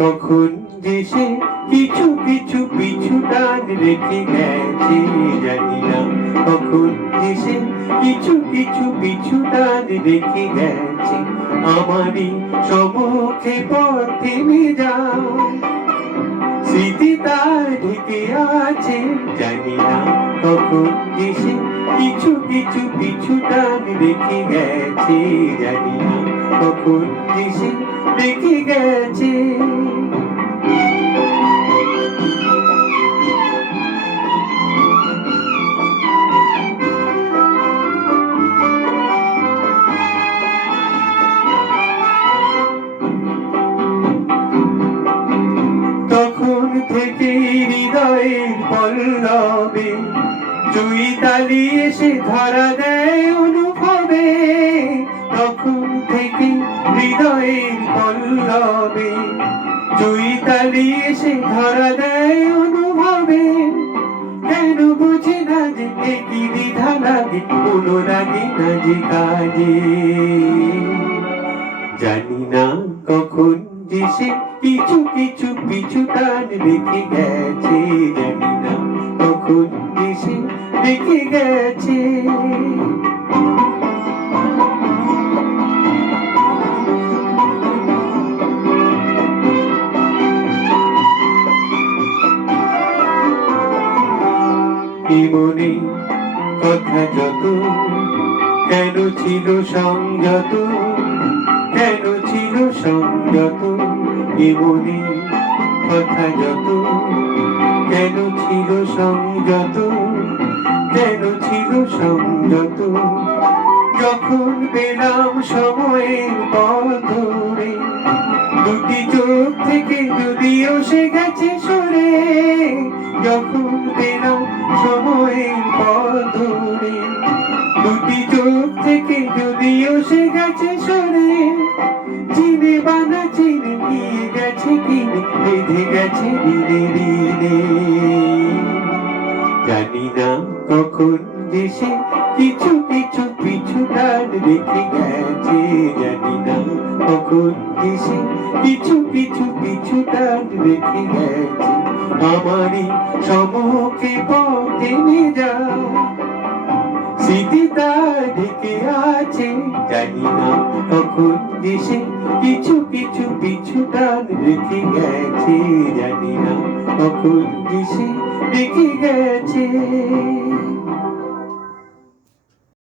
জানি দেশে কিছু কিছু পিছু টান রেখে গেছে, জানি না। তখন দেশে কিছু কিছু পিছু টান রেখে গেছে, আমারই সম্মুখে পথ যায়। স্মৃতি তার ঢেকে আছে, জানি না। তখন দেশে কিছু কিছু পিছু টান রেখে গেছে, জানি না। তখন সে রেখে গেছে। পল্লবে। চুইতালি এসে ধরা দেয় অনুভবে, তখন থেকে পল্লবে। চুইতালি এসে ধরা দেয় অনুভবে, কেন বুঝি না যে কি দ্বিধা লাগে কোনো না যে কাজে। জানি না কখন যে সে কিছু কিছু পিছু টান রেখে গেছে। যে সে রেখে গেছে। মনে কথা যত, কেন ছিল সংযত? কেন ছিল সংযত? এ মনে কথা যত কেন ছিল সংযত? কেন ছিল সংযত? যখন পেলাম সময়ের পথ ধরে, দুটি চোখ থেকে যদিও সে গেছে সরে, যখন পেলাম সময়ের পথ ধরে, দুটি চোখ থেকে যদিও সে গেছে সরে, চিনে বানা চিনে নিয়ে গেছে কিনে, বেঁধে গেছে দিনে দিনে। জানি না কখন দেশে কিছু কিছু পিছু টান রেখে গেছে জানি না। কখন দেশে কিছু কিছু পিছু টান রেখে গেছে। আমারই সম্মুখে পথে নিয়ে যায় স্মৃতি তার ঢেকে আছে, জানি না। কখন দেশে কিছু কিছু পিছু টান রেখে গেছে, জানি না। কখন দেশে রেখে গেছে